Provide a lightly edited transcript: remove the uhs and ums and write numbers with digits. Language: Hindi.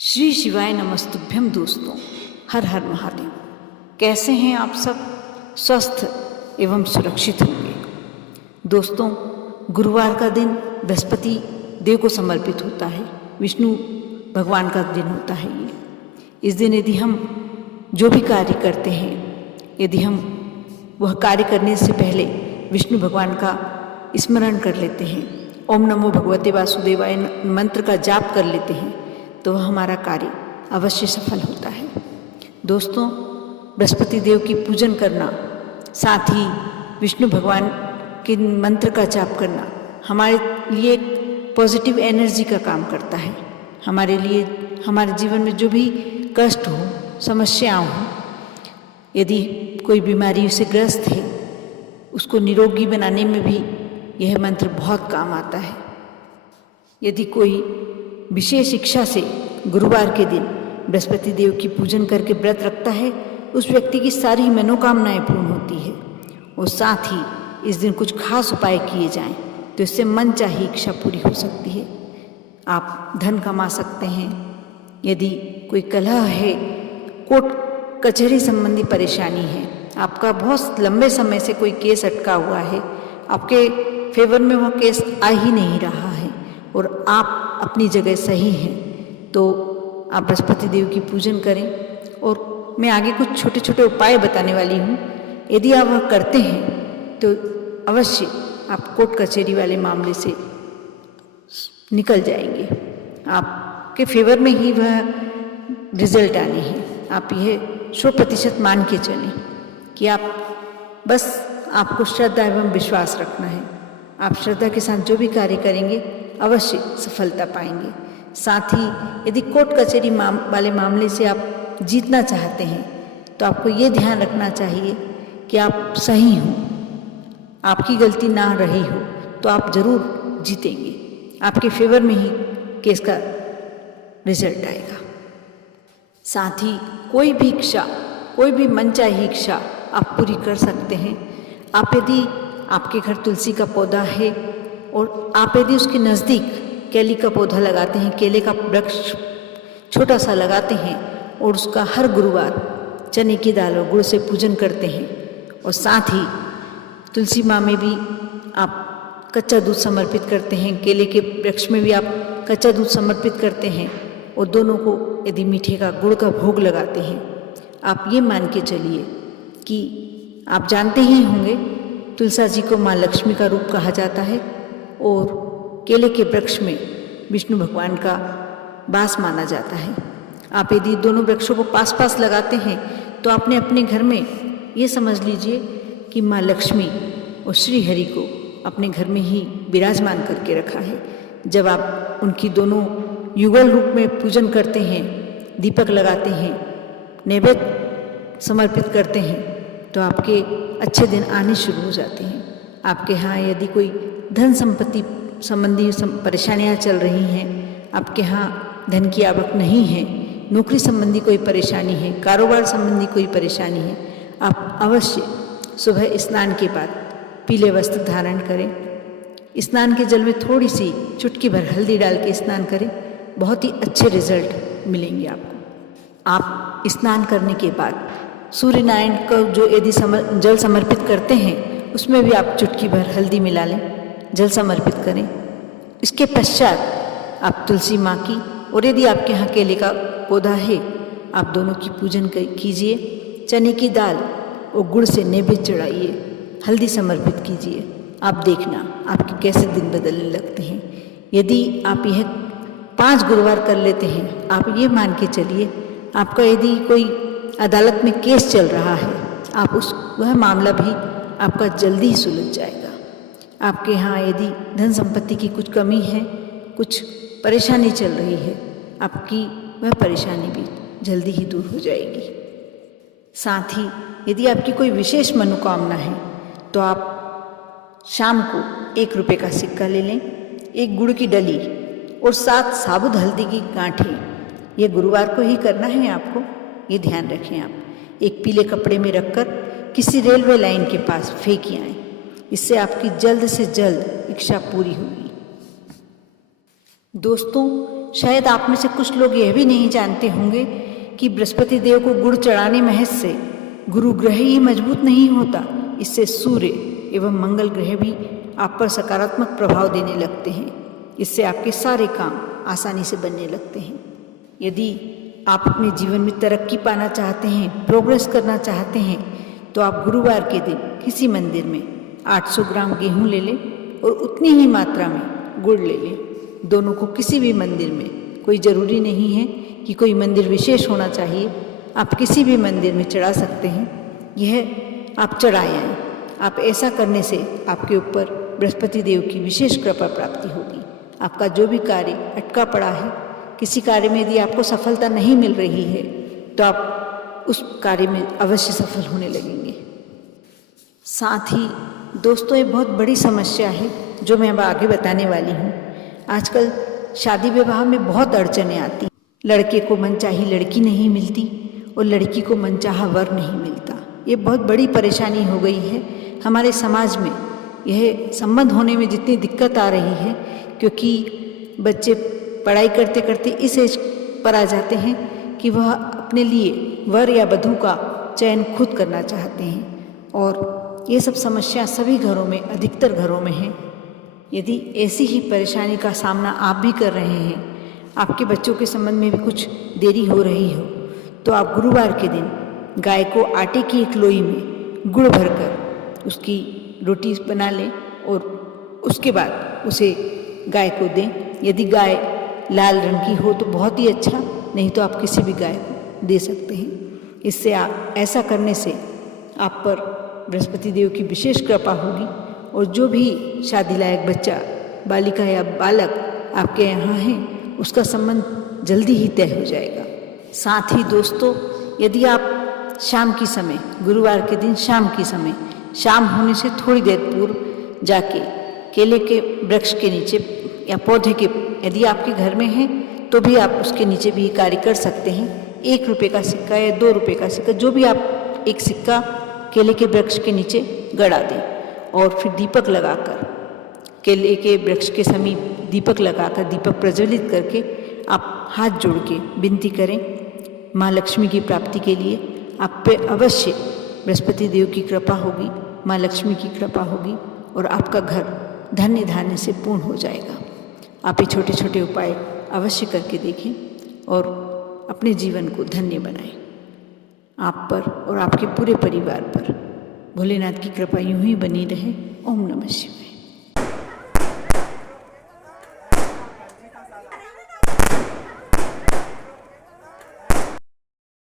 श्री शिवाय नमस्तुभ्यम। दोस्तों, हर हर महादेव। कैसे हैं आप सब? स्वस्थ एवं सुरक्षित होंगे। दोस्तों, गुरुवार का दिन बृहस्पति देव को समर्पित होता है, विष्णु भगवान का दिन होता है ये। इस दिन यदि हम जो भी कार्य करते हैं, यदि हम वह कार्य करने से पहले विष्णु भगवान का स्मरण कर लेते हैं, ओम नमो भगवते वासुदेवाय मंत्र का जाप कर लेते हैं, तो वह हमारा कार्य अवश्य सफल होता है। दोस्तों, बृहस्पति देव की पूजन करना, साथ ही विष्णु भगवान के मंत्र का जाप करना हमारे लिए एक पॉजिटिव एनर्जी का काम करता है। हमारे लिए, हमारे जीवन में जो भी कष्ट हो, समस्याएं हो, यदि कोई बीमारी से ग्रस्त है, उसको निरोगी बनाने में भी यह मंत्र बहुत काम आता है। यदि कोई विशेष इच्छा से गुरुवार के दिन बृहस्पति देव की पूजन करके व्रत रखता है, उस व्यक्ति की सारी मनोकामनाएं पूर्ण होती है। और साथ ही इस दिन कुछ खास उपाय किए जाएं तो इससे मन चाही इच्छा पूरी हो सकती है। आप धन कमा सकते हैं। यदि कोई कलह है, कोर्ट कचहरी संबंधी परेशानी है, आपका बहुत लंबे समय से कोई केस अटका हुआ है, आपके फेवर में वह केस आ ही नहीं रहा है और आप अपनी जगह सही हैं, तो आप बृहस्पति देव की पूजन करें। और मैं आगे कुछ छोटे छोटे उपाय बताने वाली हूँ। यदि आप वह करते हैं तो अवश्य आप कोर्ट कचहरी वाले मामले से निकल जाएंगे। आपके फेवर में ही वह रिजल्ट आने हैं। आप यह 100% मान के चलें कि आप बस, आपको श्रद्धा एवं विश्वास रखना है। आप श्रद्धा के साथ जो भी कार्य करेंगे अवश्य सफलता पाएंगे। साथ ही यदि कोर्ट कचहरी वाले मामले से आप जीतना चाहते हैं तो आपको ये ध्यान रखना चाहिए कि आप सही हों, आपकी गलती ना रही हो तो आप जरूर जीतेंगे। आपके फेवर में ही केस का रिजल्ट आएगा। साथ ही कोई भी इच्छा, कोई भी मनचाही इच्छा आप पूरी कर सकते हैं। आप यदि, आपके घर तुलसी का पौधा है और आप यदि उसके नज़दीक केले का पौधा लगाते हैं, केले का वृक्ष छोटा सा लगाते हैं और उसका हर गुरुवार चने की दाल और गुड़ से पूजन करते हैं, और साथ ही तुलसी माँ में भी आप कच्चा दूध समर्पित करते हैं, केले के वृक्ष में भी आप कच्चा दूध समर्पित करते हैं, और दोनों को यदि मीठे का गुड़ का भोग लगाते हैं, आप ये मान के चलिए कि आप जानते ही होंगे तुलसा जी को माँ लक्ष्मी का रूप कहा जाता है और केले के वृक्ष में विष्णु भगवान का वास माना जाता है। आप यदि दोनों वृक्षों को पास पास लगाते हैं तो आपने अपने घर में ये समझ लीजिए कि माँ लक्ष्मी और श्री हरि को अपने घर में ही विराजमान करके रखा है। जब आप उनकी दोनों युगल रूप में पूजन करते हैं, दीपक लगाते हैं, नैवेद्य समर्पित करते हैं, तो आपके अच्छे दिन आने शुरू हो जाते हैं। आपके यहाँ यदि कोई धन संपत्ति संबंधी परेशानियाँ चल रही हैं, आपके यहाँ धन की आवक नहीं है, नौकरी संबंधी कोई परेशानी है, कारोबार संबंधी कोई परेशानी है, आप अवश्य सुबह स्नान के बाद पीले वस्त्र धारण करें। स्नान के जल में थोड़ी सी चुटकी भर हल्दी डाल के स्नान करें, बहुत ही अच्छे रिजल्ट मिलेंगे आपको। आप स्नान करने के बाद सूर्य नारायण को जो यदि जल समर्पित करते हैं, उसमें भी आप चुटकी भर हल्दी मिला लें, जल समर्पित करें। इसके पश्चात आप तुलसी माँ की, और यदि आपके यहाँ केले का पौधा है, आप दोनों की पूजन कीजिए। चने की दाल और गुड़ से नैवेद्य चढ़ाइए, हल्दी समर्पित कीजिए। आप देखना आपके कैसे दिन बदलने लगते हैं। यदि आप यह 5 गुरुवार कर लेते हैं, आप ये मान के चलिए, आपका यदि कोई अदालत में केस चल रहा है, आप वह मामला भी आपका जल्दी ही सुलझ जाएगा। आपके यहाँ यदि धन संपत्ति की कुछ कमी है, कुछ परेशानी चल रही है, आपकी वह परेशानी भी जल्दी ही दूर हो जाएगी। साथ ही यदि आपकी कोई विशेष मनोकामना है तो आप शाम को 1 रुपये का सिक्का ले लें, 1 गुड़ की डली और 7 साबुत हल्दी की गांठें। ये गुरुवार को ही करना है आपको, ये ध्यान रखें। आप एक पीले कपड़े में रखकर किसी रेलवे लाइन के पास फेंक आएं। इससे आपकी जल्द से जल्द इच्छा पूरी होगी। दोस्तों, शायद आप में से कुछ लोग यह भी नहीं जानते होंगे कि बृहस्पति देव को गुड़ चढ़ाने महज से गुरु ग्रह ही मजबूत नहीं होता, इससे सूर्य एवं मंगल ग्रह भी आप पर सकारात्मक प्रभाव देने लगते हैं। इससे आपके सारे काम आसानी से बनने लगते हैं। यदि आप अपने जीवन में तरक्की पाना चाहते हैं, प्रोग्रेस करना चाहते हैं, तो आप गुरुवार के दिन किसी मंदिर में 800 ग्राम गेहूं ले लें और उतनी ही मात्रा में गुड़ ले लें। दोनों को किसी भी मंदिर में, कोई ज़रूरी नहीं है कि कोई मंदिर विशेष होना चाहिए, आप किसी भी मंदिर में चढ़ा सकते हैं। यह आप चढ़ाए आएँ। आप ऐसा करने से आपके ऊपर बृहस्पति देव की विशेष कृपा प्राप्ति होगी। आपका जो भी कार्य अटका पड़ा है, किसी कार्य में यदि आपको सफलता नहीं मिल रही है, तो आप उस कार्य में अवश्य सफल होने लगेंगे। साथ ही दोस्तों, ये बहुत बड़ी समस्या है जो मैं अब आगे बताने वाली हूँ। आजकल शादी विवाह में बहुत अड़चनें आती। लड़के को मनचाही लड़की नहीं मिलती और लड़की को मनचाहा वर नहीं मिलता। ये बहुत बड़ी परेशानी हो गई है हमारे समाज में। यह संबंध होने में जितनी दिक्कत आ रही है, क्योंकि बच्चे पढ़ाई करते करते इस एज पर आ जाते हैं कि वह अपने लिए वर या वधू का चयन खुद करना चाहते हैं। और ये सब समस्या सभी घरों में, अधिकतर घरों में है। यदि ऐसी ही परेशानी का सामना आप भी कर रहे हैं, आपके बच्चों के संबंध में भी कुछ देरी हो रही हो, तो आप गुरुवार के दिन गाय को आटे की एक लोई में गुड़ भरकर उसकी रोटी बना लें और उसके बाद उसे गाय को दें। यदि गाय लाल रंग की हो तो बहुत ही अच्छा, नहीं तो आप किसी भी गाय को दे सकते हैं। इससे आप ऐसा करने से आप पर बृहस्पति देव की विशेष कृपा होगी और जो भी शादी लायक बच्चा, बालिका या बालक आपके यहाँ हैं, उसका संबंध जल्दी ही तय हो जाएगा। साथ ही दोस्तों, यदि आप शाम की समय, गुरुवार के दिन शाम की समय, शाम होने से थोड़ी देर पूर्व जाके केले के वृक्ष के नीचे या पौधे के, यदि आपके घर में है तो भी आप उसके नीचे भी कार्य कर सकते हैं। 1 रुपये का सिक्का या 2 रुपये का सिक्का, जो भी आप एक सिक्का केले के वृक्ष के नीचे गड़ा दें और फिर दीपक लगाकर, केले के वृक्ष के समीप दीपक लगाकर, दीपक प्रज्वलित करके आप हाथ जोड़ के विनती करें माँ लक्ष्मी की प्राप्ति के लिए। आप पे अवश्य बृहस्पति देव की कृपा होगी, माँ लक्ष्मी की कृपा होगी और आपका घर धन्य धान्य से पूर्ण हो जाएगा। आप ये छोटे छोटे उपाय अवश्य करके देखें और अपने जीवन को धन्य बनाएं। आप पर और आपके पूरे परिवार पर भोलेनाथ की कृपा यूं ही बनी रहे। ओम नमः शिवाय।